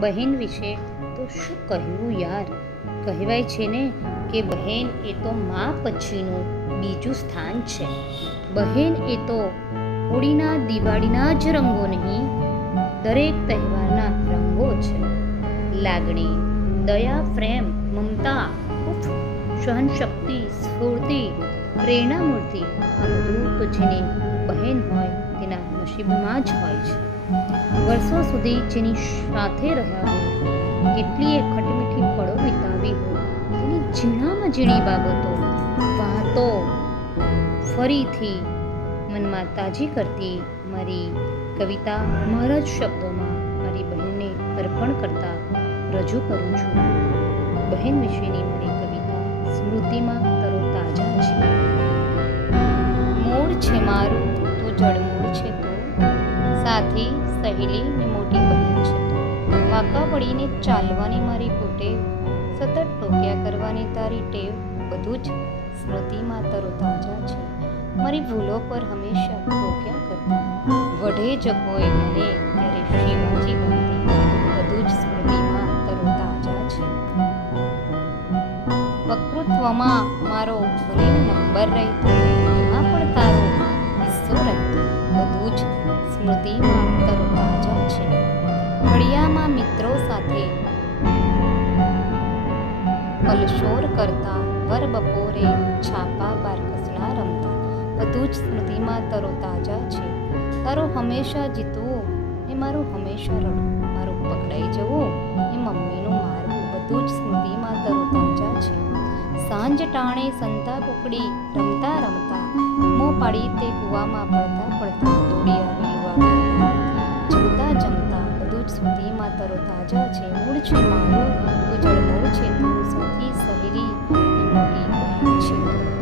બહેન વિશે તો શું કહેવું યાર? કહેવાય છે ને કે બહેન એ તો મા પછીનું બીજું સ્થાન છે. બહેન એ તો હોળીના દિવાળીના જ રંગો નહીં, દરેક તહેવારના રંગો છે. લાગણી, દયા, પ્રેમ, મમતા સહનશક્તિ, સ્ફૂર્તિ, પ્રેરણામૂર્તિ આ બધું જેની બહેન હોય તેના નસીબમાં જ હોય છે. વર્ષો સુધી જેની સાથે રહ્યા હોય, કેટલીય ખટમીઠી પળો વિતાવી હોય, તેની ઝીણામાં ઝીણી બાબતો, વાતો ફરીથી મનમાં તાજી કરતી મારી કવિતા મારા જ શબ્દોમાં મારી બહેનને અર્પણ કરતા રજૂ કરું છું. બહેન વિશેની મારી કવિતા સ્મૃતિમાં તરો તાજા છે. મૂળ છે મારું, તું તું સાથી, સહેલી ને મોટી બહેન છે. વાંકા વળીને ચાલવાની મારી કુટેવ સતત ટોક્યા કરવાની તારી ટેવ બધું જ સ્મૃતિમાં તરોતાજા છે. મારી ભૂલો પર હંમેશા ટોક્યા કરતા. વઢે જ કોઈ મને ત્યારે શિવાજી બનતી બધું જ સ્મૃતિમાં તરોતાજા છે. વક્તૃત્વમાં મારો ભલે નંબર રહેતો એમાં પણ તારો સાથે. પલશોર કરતા વર બપોરે છાપા બાર કસણા રમતા. બધું જ સ્મૃતિમાં તરો તાજા છે. તારો હંમેશા જીતવો, એ મારું હંમેશા રડવું મારું પકડાઈ જવું, એ મમ્મીનું મારવું બધું જ સ્મૃતિમાં તરો તાજા છે. સાંજ ટાણે સંતા કુકડી રમતા રમતા, મો પાડી તે કૂવામાં પડતા તાજા છે. મૂળ છે મારું તું જળમૂળ છે. તારું સૌથી સહેરી છે.